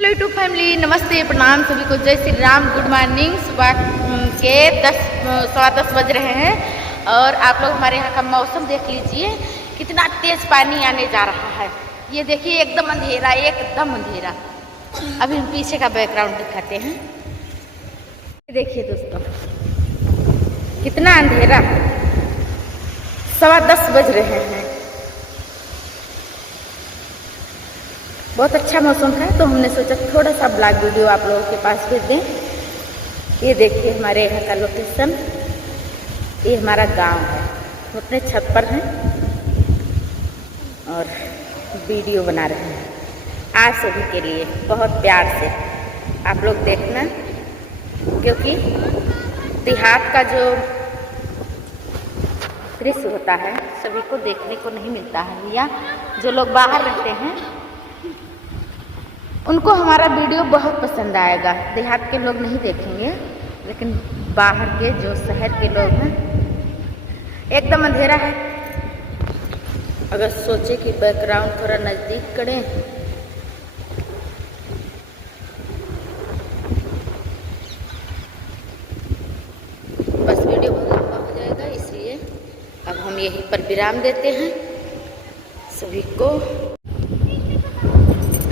Hello YouTube family, नमस्ते, प्रणाम सभी को, जय श्री राम, गुड मॉर्निंग। सुबह के 10 सवा 10 बज रहे हैं और आप लोग हमारे यहाँ का मौसम देख लीजिए, कितना तेज पानी आने जा रहा है। ये देखिए एकदम अंधेरा, एकदम अंधेरा। अभी हम पीछे का बैकग्राउंड दिखाते हैं। देखिए दोस्तों, कितना अंधेरा, 10:15 बज रहे हैं। बहुत अच्छा मौसम है तो हमने सोचा थोड़ा सा ब्लॉग वीडियो आप लोगों के पास भेज दें। ये देखिए हमारे यहाँ का लोकेशन, ये हमारा गांव है। हम अपने छत पर हैं और वीडियो बना रहे हैं आप सभी के लिए, बहुत प्यार से आप लोग देखना, क्योंकि देहात का जो दृश्य होता है सभी को देखने को नहीं मिलता है, या जो लोग बाहर रहते हैं उनको हमारा वीडियो बहुत पसंद आएगा। देहात के लोग नहीं देखेंगे, लेकिन बाहर के जो शहर के लोग हैं, एकदम अंधेरा है। अगर सोचे कि बैकग्राउंड थोड़ा नज़दीक करें, बस वीडियो बहुत लंबा हो जाएगा, इसलिए अब हम यहीं पर विराम देते हैं सभी को।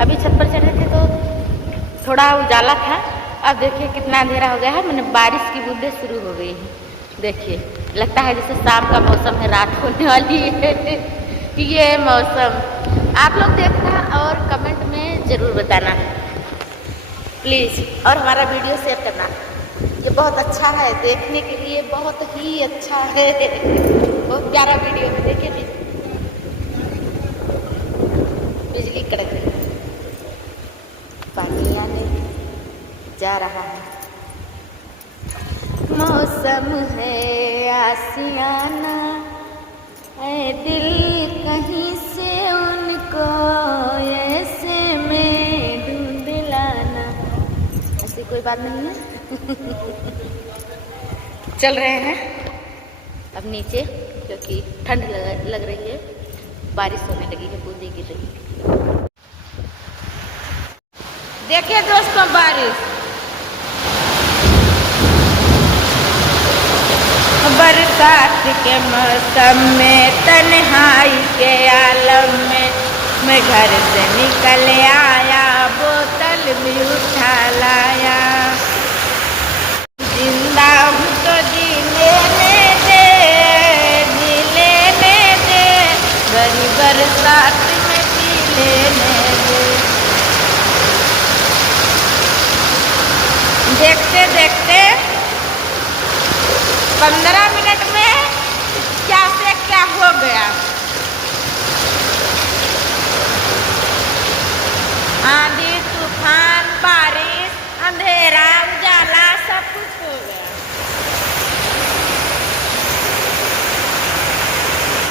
अभी छत पर चढ़े थे तो थोड़ा उजाला था, अब देखिए कितना अंधेरा हो गया है। मैंने बारिश की बूंदें शुरू हो गई हैं। देखिए लगता है जैसे शाम का मौसम है, रात होने वाली है। ये मौसम आप लोग देखना और कमेंट में ज़रूर बताना प्लीज़, और हमारा वीडियो शेयर करना। ये बहुत अच्छा है, देखने के लिए बहुत ही अच्छा है, बहुत प्यारा वीडियो है। देखिए बिजली कड़क रही है, पानी आने जा रहा है। मौसम है आसियाना, ऐ दिल कहीं से उनको ऐसे में ढूंढ लाना। ऐसी कोई बात नहीं है। चल रहे हैं अब नीचे, क्योंकि ठंड लग रही है, बारिश होने लगी है, बूंदी गिर रही है। देखिए दोस्तों, बारिश, बरसात के मौसम में, तन्हाई के आलम में, मैं घर से निकल आया, बोतल भी उठा लाया। जिंदा हूँ तो जी लेने दे, जी लेने दे, बड़ी बरसात में जी लेने दे। देखते देखते 15 मिनट में क्या से क्या हो गया। आंधी, तूफान, बारिश, अंधेरा,